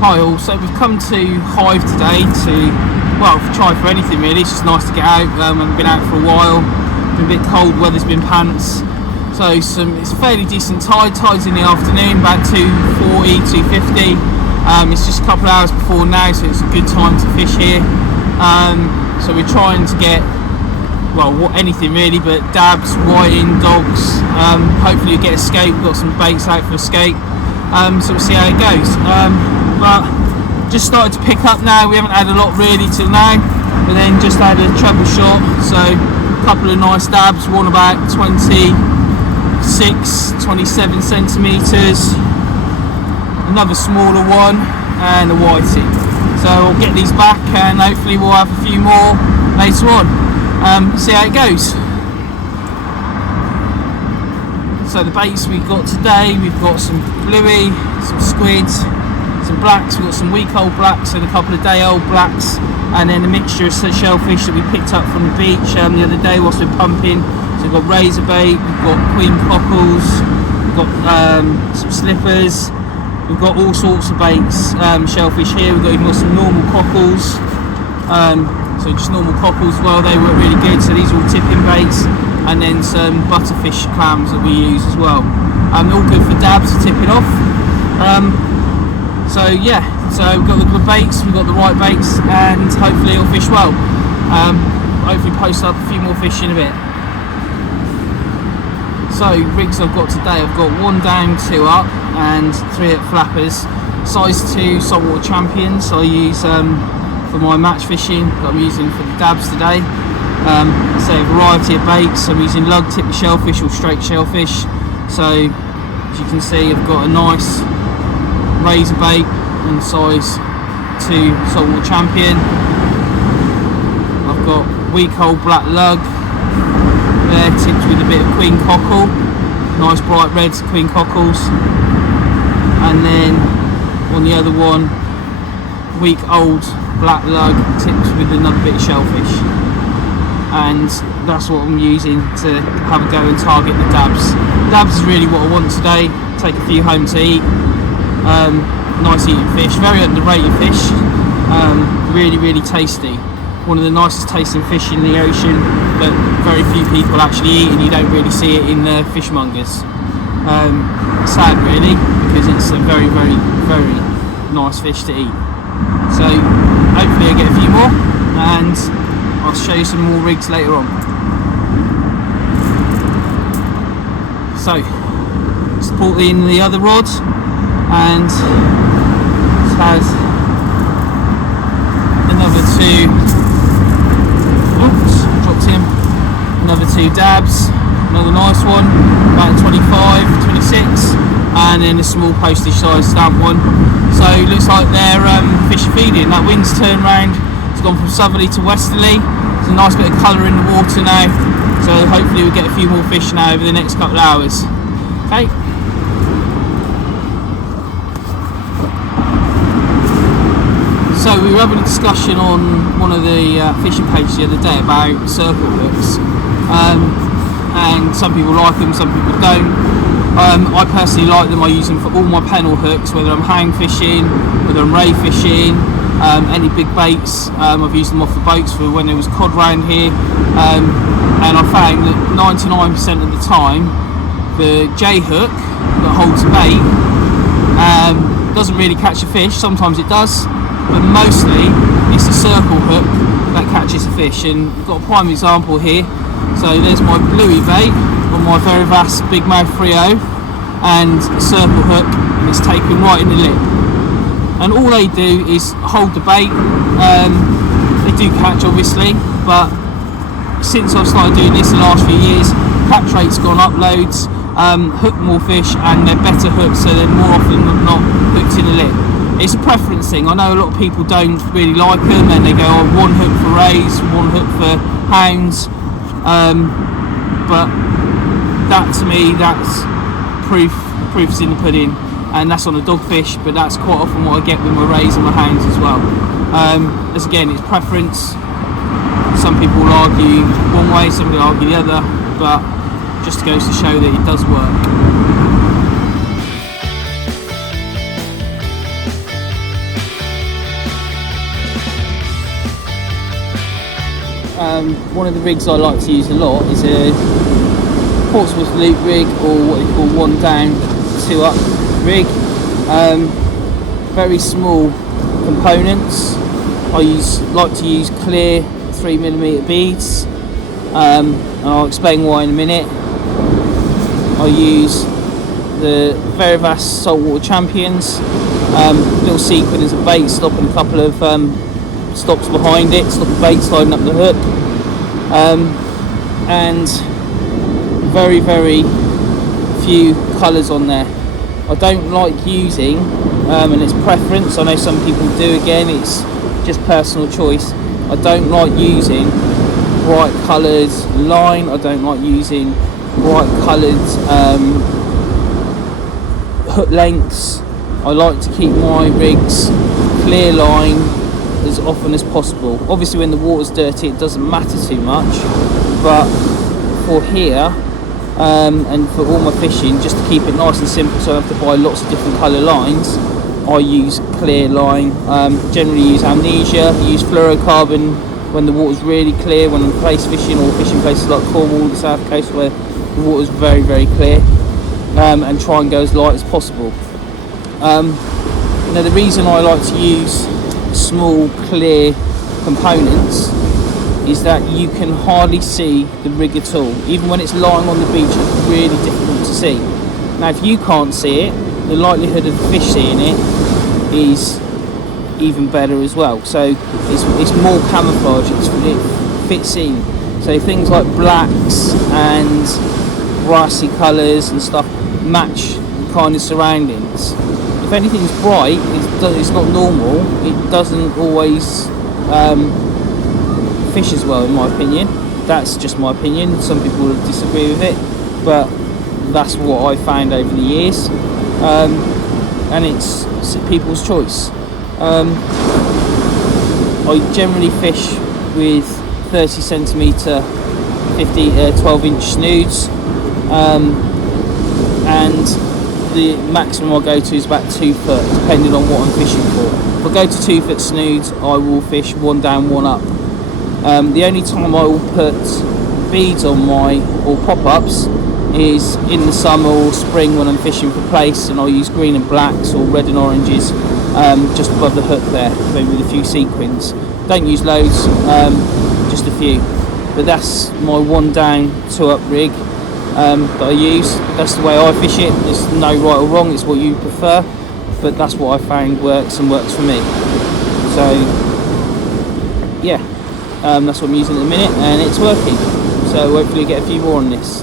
Hi all, so we've come to Hythe today to, well, try for anything really. It's just nice to get out. I haven't been out for a while, been a bit cold, weather's been pants. So it's fairly decent tide's in the afternoon, about 2:40, 2:50. It's just a couple of hours before now, so it's a good time to fish here. So we're trying to get, well, anything really, but dabs, whiting, dogs. Hopefully we'll get a skate. We've got some baits out for a skate. So we'll see how it goes. But just started to pick up now. We haven't had a lot really till now, but then just had a treble shot. So a couple of nice dabs, one about 26, 27 centimetres, another smaller one, and a whiting. So I'll get these back and hopefully we'll have a few more later on. See how it goes. So the baits we've got today, we've got some bluey, some squids, some blacks. We've got some week-old blacks and a couple of day-old blacks, and then a mixture of shellfish that we picked up from the beach the other day whilst we're pumping. So we've got razor bait, we've got queen cockles, we've got some slippers, we've got all sorts of baits, shellfish here. We've got some normal cockles, so just normal cockles as well. They work really good. So these are all tipping baits, and then some butterfish clams that we use as well. All good for dabs to tip it off. So yeah, so we've got the good baits, we've got the right baits, and hopefully it'll fish well. Hopefully post up a few more fish in a bit. So rigs I've got today, I've got one down, two up, and three at flappers. Size 2 saltwater champions I use for my match fishing that I'm using for the dabs today. So a variety of baits. I'm using lug tip shellfish or straight shellfish. So as you can see, I've got a nice razor bait and size 2 saltwater champion. I've got week-old black lug there, tipped with a bit of queen cockle, nice bright reds queen cockles, and then on the other one, week-old black lug tipped with another bit of shellfish. And that's what I'm using to have a go and target the dabs. Dabs is really what I want today. Take a few home to eat. Nice eating fish, very underrated fish. Really tasty. One of the nicest tasting fish in the ocean that very few people actually eat, and you don't really see it in the fishmongers. Sad really, because it's a very nice fish to eat. So hopefully I get a few more, and I'll show you some more rigs later on. So, let's put in the other rod, and it has another two, oops, dropped him, another 2 dabs, another nice one, about 25, 26, and then a small postage size stamp one. So it looks like they're fish feeding. That wind's turned round. It's gone from southerly to westerly. There's a nice bit of colour in the water now, so hopefully we'll get a few more fish now over the next couple of hours. Okay. So we were having a discussion on one of the fishing pages the other day about circle hooks, and some people like them, some people don't. I personally like them. I use them for all my pennel hooks, whether I'm hang fishing, whether I'm ray fishing, any big baits. I've used them off the boats for when there was cod round here, and I found that 99% of the time the J hook that holds the bait doesn't really catch a fish. Sometimes it does, but mostly it's the circle hook that catches a fish. And we've got a prime example here. So there's my bluey bait on my very vast big mouth 3.0, and a circle hook, and it's taken right in the lip. And all they do is hold the bait. They do catch obviously, but since I've started doing this the last few years, catch rate's gone up loads, hook more fish, and they're better hooked, so they're more often than not hooked in the lip. It's a preference thing. I know a lot of people don't really like them, and they go on one hook for rays, one hook for hounds, but that to me, that's proof's in the pudding, and that's on a dogfish, but that's quite often what I get with my rays and my hounds as well. As again, it's preference. Some people will argue one way, some will argue the other, but just goes to show that it does work. One of the rigs I like to use a lot is a Portsmouth loop rig, or what they call one down, two up rig. Very small components. Like to use clear 3mm beads, and I'll explain why in a minute. I use the Verivas Saltwater Champions, little sequin as a bait stop, and a couple of stops behind it, stop the bait sliding up the hook, and very few colours on there. I don't like using, and it's preference, I know some people do, again it's just personal choice, I don't like using bright coloured line, I don't like using bright coloured hook lengths. I like to keep my rigs clear line as often as possible. Obviously when the water's dirty it doesn't matter too much, but for here and for all my fishing, just to keep it nice and simple so I don't have to buy lots of different colour lines, I use clear line. Generally use amnesia, use fluorocarbon when the water's really clear, when I'm place fishing or fishing places like Cornwall, the south coast, where the water's very clear, and try and go as light as possible. Now the reason I like to use small clear components is that you can hardly see the rig at all. Even when it's lying on the beach, it's really difficult to see. Now if you can't see it, the likelihood of the fish seeing it is even better as well. So it's more camouflage, it fits in. So things like blacks and brassy colours and stuff match the kind of surroundings. If anything's bright, it's not normal, it doesn't always fish as well, in my opinion. That's just my opinion, some people will disagree with it, but that's what I found over the years, and it's people's choice. I generally fish with 30cm 12-inch snoods, and the maximum I go to is about 2 foot, depending on what I'm fishing for. If I go to 2 foot snoods, I will fish one down, one up. The only time I will put beads on or pop-ups is in the summer or spring when I'm fishing for place, and I'll use green and blacks or red and oranges just above the hook there, maybe with a few sequins. Don't use loads, just a few. But that's my one down, two up rig that I use. That's the way I fish it. There's no right or wrong, it's what you prefer, but that's what I found works and works for me. So yeah, that's what I'm using at the minute, and it's working. So hopefully get a few more on this.